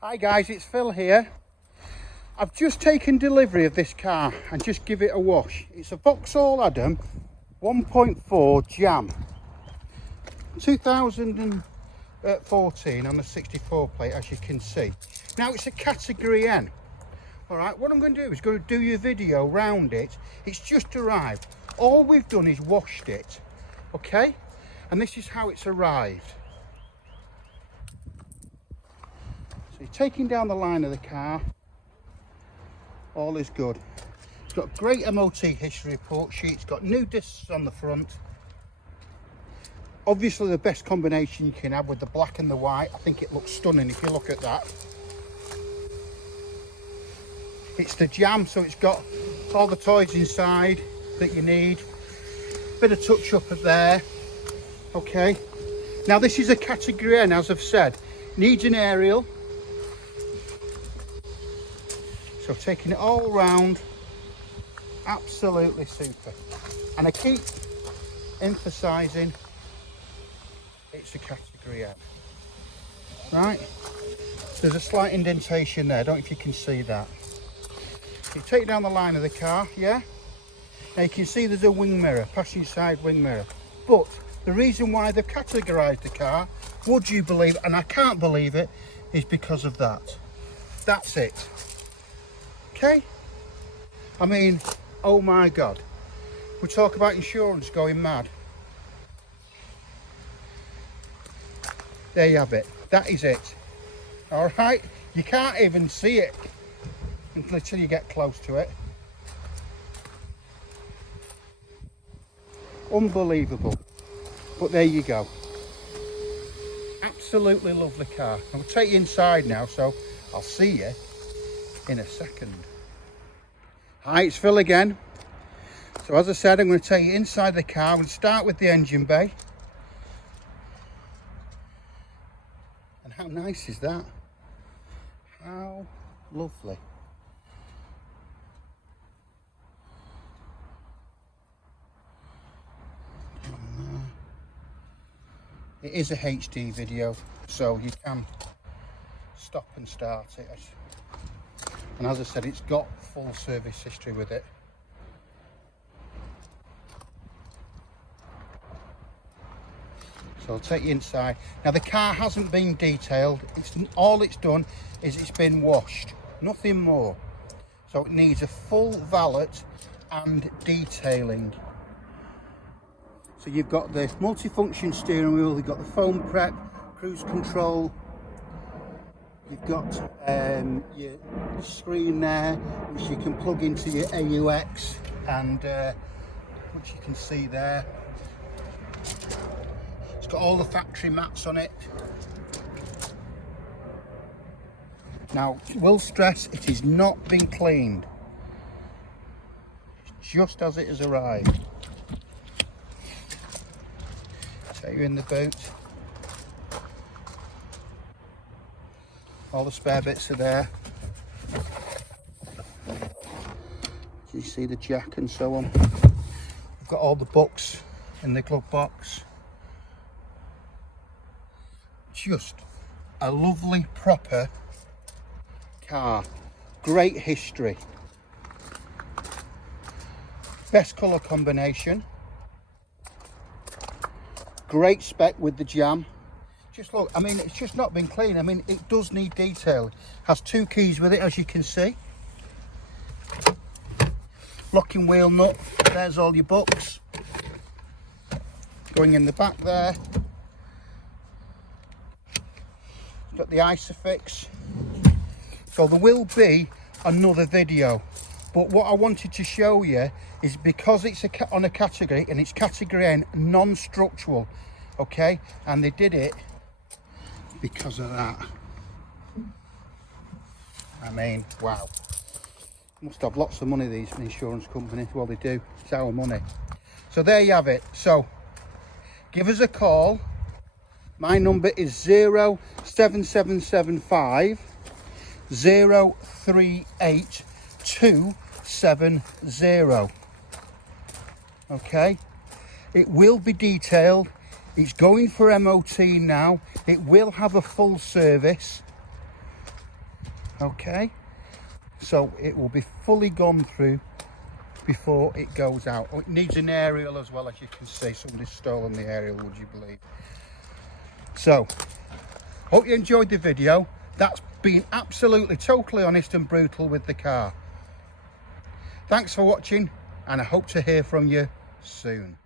Hi guys, it's Phil here. I've just taken delivery of this car and just give it a wash. It's a Vauxhall Adam 1.4 Jam 2014 on the 64 plate, as you can see. Now it's a category N. Alright, what I'm going to do is going to do your video round it. It's just arrived. All we've done is washed it, okay? And this is how it's arrived. So you're taking down the line of the car, all is good. It's got a great MOT history report sheet, it's got new discs on the front. Obviously the best combination you can have with the black and the white. I think it looks stunning if you look at that. It's the Jam, so it's got all the toys inside that you need. Bit of touch up at there, okay. Now this is a category N, as I've said. Needs an aerial. So taking it all round, absolutely super. And I keep emphasising it's a category M. Right, there's a slight indentation there, I don't know if you can see that. You take down the line of the car, yeah? Now you can see there's a wing mirror, passenger side wing mirror. But the reason why they've categorised the car, would you believe, and I can't believe it, is because of that. That's it. Okay, I mean, oh my God, we talk about insurance going mad. There you have it, that is it. All right, you can't even see it until you get close to it. Unbelievable, but there you go. Absolutely lovely car. I'll take you inside now, so I'll see you in a second. Hi, it's Phil again. So as I said, I'm going to take you inside the car. I'm going to start with the engine bay. And how nice is that? How lovely. It is a HD video, so you can stop and start it. And as I said, it's got full service history with it. So I'll take you inside. Now the car hasn't been detailed. All it's done is it's been washed, nothing more. So it needs a full valet and detailing. So you've got the multifunction steering wheel, you've got the foam prep, cruise control. You've got your screen there, which you can plug into your AUX, and which you can see there. It's got all the factory mats on it. Now, will stress, it has not been cleaned. It's just as it has arrived. Take you in the boot. All the spare bits are there. You see the jack and so on. We've got all the books in the glove box. Just a lovely, proper car. Great history. Best colour combination. Great spec with the Jam. Just look, I mean, it's just not been clean. I mean, it does need detail. Has two keys with it, as you can see. Locking wheel nut, there's all your books. Going in the back there. Got the Isofix. So there will be another video. But what I wanted to show you is because it's on a category, and it's category N, non-structural, okay? And they did it because of that. I mean, wow. Must have lots of money, these insurance companies. Well, they do. It's our money. So there you have it. So give us a call. My number is 07775 038270. Okay, it will be detailed. It's going for MOT now. It will have a full service. Okay, so it will be fully gone through before it goes out. Oh, it needs an aerial as well, as you can see. Somebody's stolen the aerial, would you believe? So hope you enjoyed the video. That's been absolutely totally honest and brutal with the car. Thanks for watching, and I hope to hear from you soon.